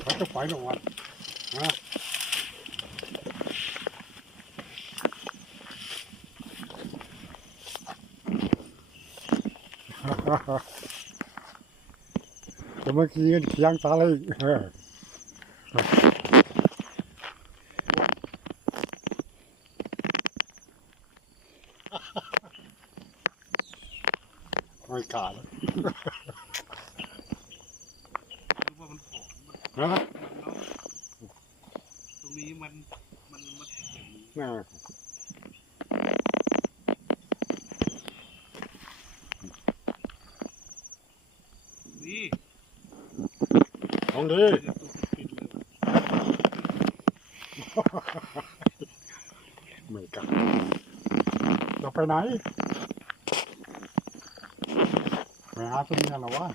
เขาจะปล่อยลงวันนะแต่เมื่อกี้เคียงตาเลยไม่กล้าแล้ว รู้ว่ามันผอมมัน ฮะตรงนี้มันมันมันอย่างนี้น่านี่ของดีเดี๋ยวตัวปิดเลยไม่กล้าจะไปไหนไปหาตัวเมียเหรอวะ